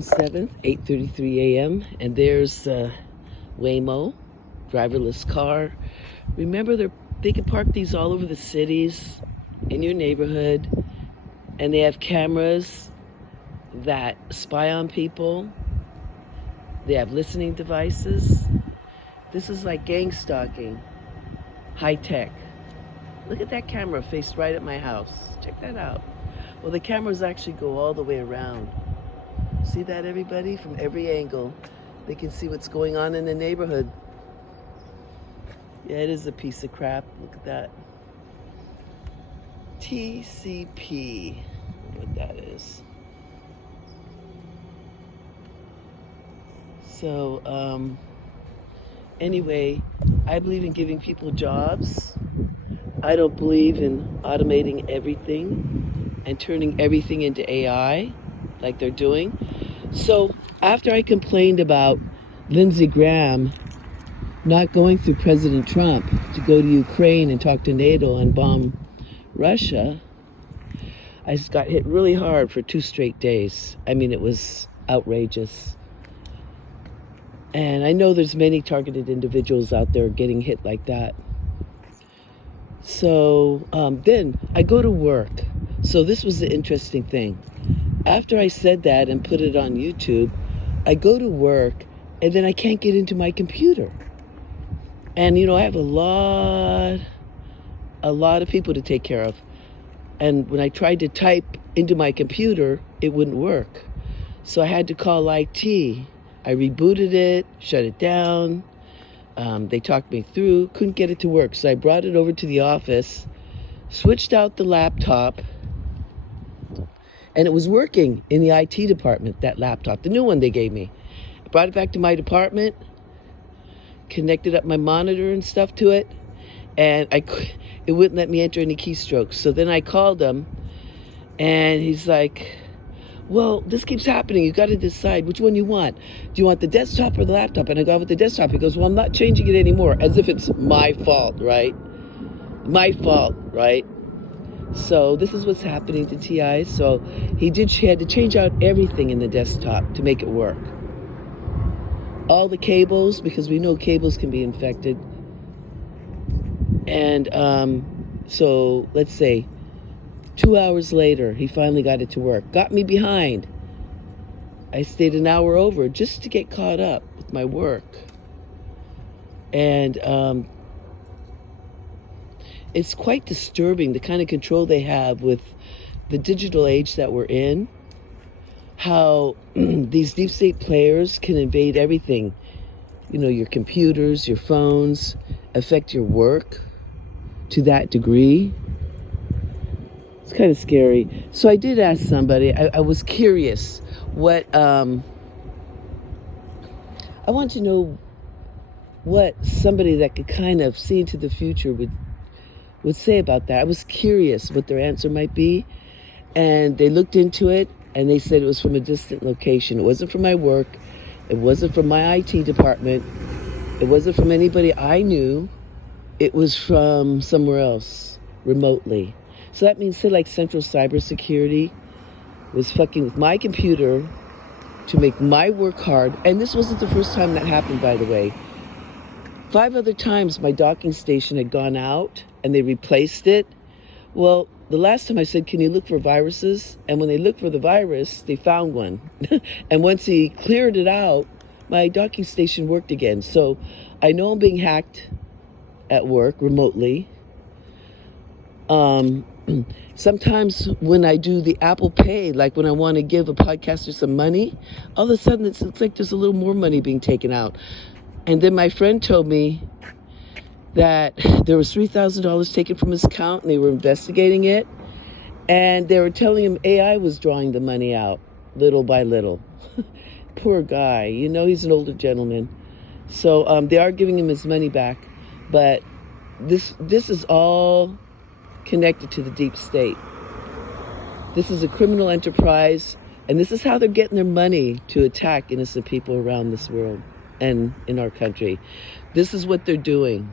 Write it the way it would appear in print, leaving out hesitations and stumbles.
7th, 8:33 a.m. and there's Waymo, driverless car. Remember, they can park these all over the cities, in your neighborhood, and they have cameras that spy on people. They have listening devices. This is like gang stalking, high tech. Look at that camera faced right at my house. Check that out. Well, the cameras actually go all the way around. See that, everybody? From every angle, they can see what's going on in the neighborhood. Yeah, it is a piece of crap. Look at that. TCP. What that is. So, anyway, I believe in giving people jobs. I don't believe in automating everything and turning everything into AI like they're doing. So after I complained about Lindsey Graham not going through President Trump to go to Ukraine and talk to NATO and bomb Russia, I just got hit really hard for 2 straight days. I mean, it was outrageous. And I know there's many targeted individuals out there getting hit like that. So then I go to work. So this was the interesting thing. After I said that and put it on YouTube, I go to work and then I can't get into my computer. And I have a lot of people to take care of. And when I tried to type into my computer, it wouldn't work. So I had to call IT. I rebooted it, shut it down. They talked me through, couldn't get it to work. So I brought it over to the office, switched out the laptop, and it was working in the IT department, that laptop, the new one they gave me. I brought it back to my department, connected up my monitor and stuff to it, and it wouldn't let me enter any keystrokes. So then I called him, and he's like, well, this keeps happening. You got to decide which one you want. Do you want the desktop or the laptop? And I go with the desktop. He goes, well, I'm not changing it anymore, as if it's my fault, right? My fault, right? So this is what's happening to TI. So he had to change out everything in the desktop to make it work. All the cables, because we know cables can be infected. And so let's say 2 hours later, he finally got it to work. Got me behind. I stayed an hour over just to get caught up with my work. And it's quite disturbing, the kind of control they have with the digital age that we're in. How these deep state players can invade everything. Your computers, your phones, affect your work to that degree. It's kind of scary. So I did ask somebody, I was curious what, I want to know what somebody that could kind of see into the future would say about that. I was curious what their answer might be. And they looked into it and they said it was from a distant location. It wasn't from my work. It wasn't from my IT department. It wasn't from anybody I knew. It was from somewhere else, remotely. So that means, say, like Central Cybersecurity was fucking with my computer to make my work hard. And this wasn't the first time that happened, by the way. 5 other times my docking station had gone out and they replaced it. Well, the last time I said, can you look for viruses? And when they looked for the virus, they found one. And once he cleared it out, my docking station worked again. So I know I'm being hacked at work remotely. Sometimes when I do the Apple Pay, like when I want to give a podcaster some money, all of a sudden it's like there's a little more money being taken out. And then my friend told me that there was $3,000 taken from his account and they were investigating it. And they were telling him AI was drawing the money out little by little. Poor guy, he's an older gentleman. So they are giving him his money back. But this is all connected to the deep state. This is a criminal enterprise, and this is how they're getting their money to attack innocent people around this world and in our country. This is what they're doing.